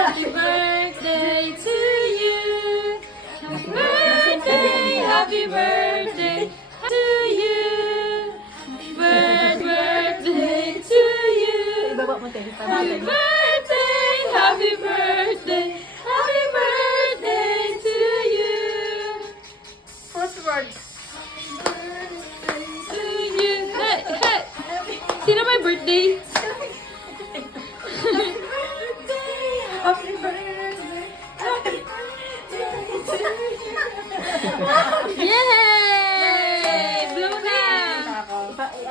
Happy birthday to you. Happy birthday, happy birthday to you. Birthday to you. Ibaba mo tayo. Happy birthday, happy birthday, happy birthday to you. First word. To you. Hey, hey. Sino may birthday? Happy birthday. Happy birthday to you. Yay! Blow na!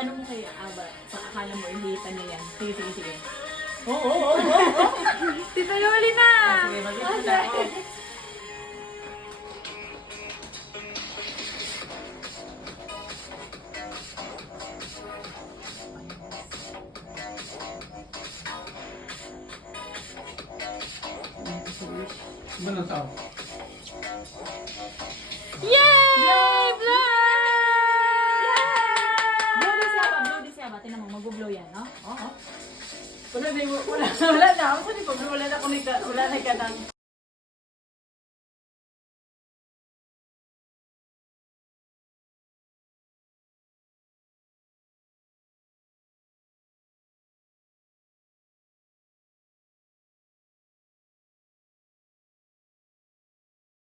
Ano mo kaya, Aba? Sa akala mo, hindi niya yan. Sige, sige, sige. Tita Yoli na! Sige, mag-isa ako. Ba ng tao? Yay! Blow! Blow this yaba, blow this yaba. Tinan mo, mag-blow yan, no? Oo. Wala na, wala na. Ako sa wala na ka ng